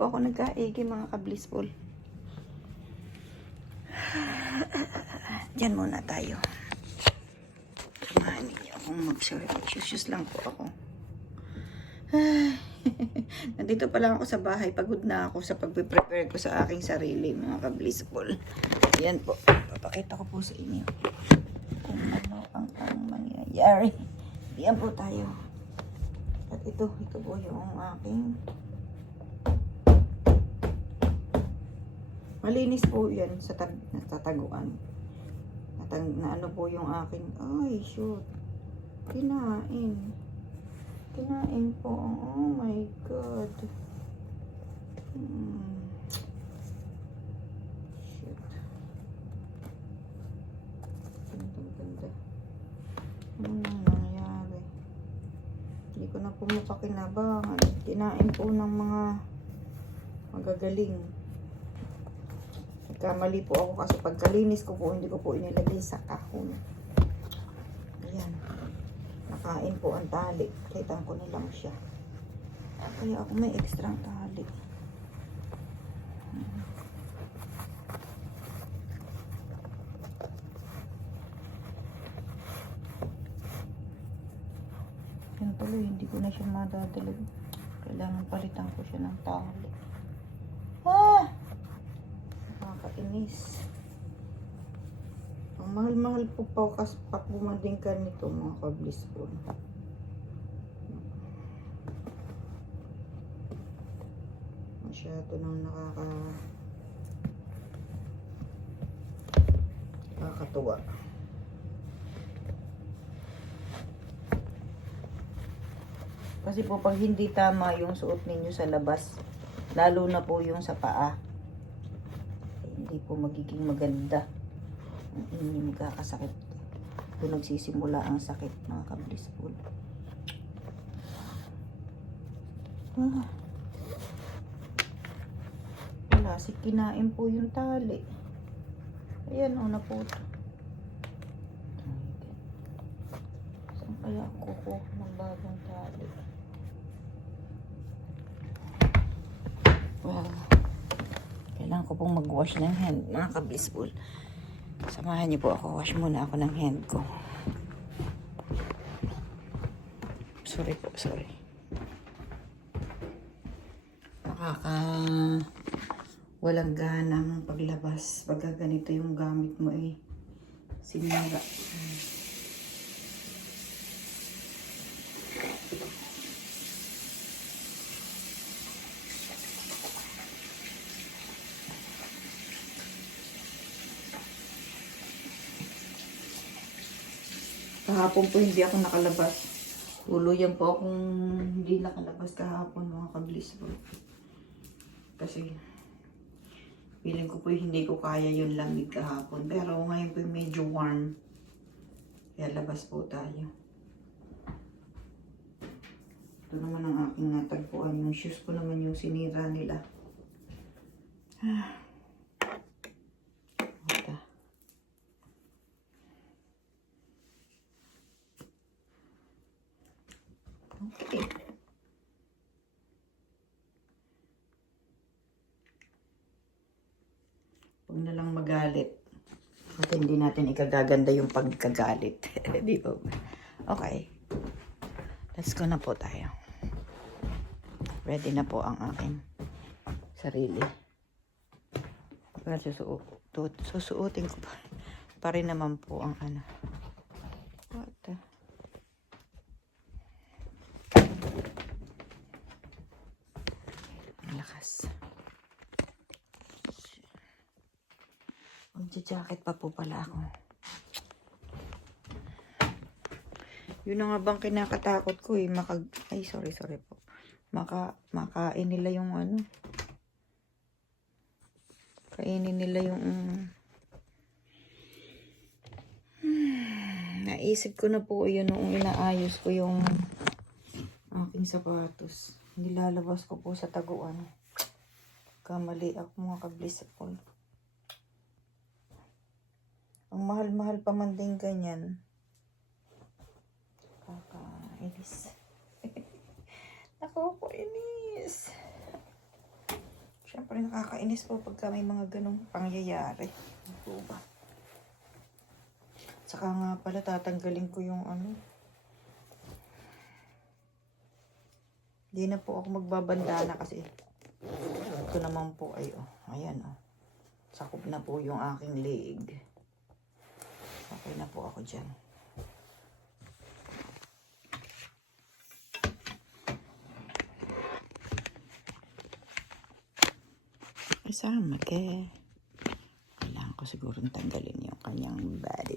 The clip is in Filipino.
po ako nagkaigi mga ka-blissful. Diyan muna tayo. Samahan ninyo akong mag-shoes lang po ako. Nandito pa lang ako sa bahay. Pagod na ako sa pag-prepare ko sa aking sarili mga ka-blissful. Yan po. Papakita ko po sa inyo kung ano ang mangyayari. Yan po tayo. At ito po yung aking malinis po yan sa tataguan. Na ano po yung aking, ay shoot, kinain po, oh my god. Shoot, ganda. Ano nangyayari? Hindi ko na po mapakinabangan. Kinain po ng mga magagaling. Kamali po ako kasi pagkalinis ko po, hindi ko po inilagay sa kahon. Ayan. Nakain po ang tali. Kitang ko na lang siya. Kaya ako may extra tali. Yan tuloy, hindi ko na siya madadalag. Kailangan palitan ko siya ng tali. Nakakainis. Ang mahal-mahal po kasi pakumading ka nito mga ka-blissful. Masyado nang nakakatuwa. Kasi po pag hindi tama yung suot ninyo sa labas, lalo na po yung sa paa, hindi po magiging maganda. Hindi magkakasakit. Doon nagsisimula ang sakit mga ka-blissful. Wala, kinain po yung tali. Ayan o, naputo. Saan kaya ako po ng bagong tali? Wow. Kailangan ko pong mag-wash ng hand mga ka-blissful. Samahan niyo po ako. Wash muna ako ng hand ko. Sorry po, sorry. Walang ganang paglabas. Pagka ganito yung gamit mo sinira. Kahapon po hindi ako nakalabas. Tuluyan po akong hindi nakalabas kahapon mga ka-blissful. Kasi feeling ko po hindi ko kaya yung lamig kahapon. Pero ngayon po medyo warm. Kaya labas po tayo. Ito naman ang aking natagpuan. Yung shoes ko naman yung sinira nila. Okay. Huwag na lang magalit. At hindi natin ikagaganda yung pagkagalit. Di ba? Okay. Let's go na po tayo. Ready na po ang aking sarili. Susuotin ko pa rin naman po ang ano. What the? Lakas. Magja-jacket pa po pala ako. Yun na nga bang kinakatakot ko ay sorry po. Makain nila yung ano. Kainin nila yung naisip ko na po yun nung inaayos ko yung aking sapatos. Nilalabas ko po sa taguan. Kamali ako mga ka-blissful. Ang mahal-mahal pa man din ganyan. Kakainis. Nakakainis. Siyempre nakakainis po pagka may mga ganong pangyayari. Ano po ba? Saka nga pala tatanggalin ko yung ano. Hindi na po ako magbabandana kasi ito naman po ay ayan sakop na po yung aking leg. Okay na po ako dyan. Isama ke. Kailangan ko siguro tanggalin yung kanyang body.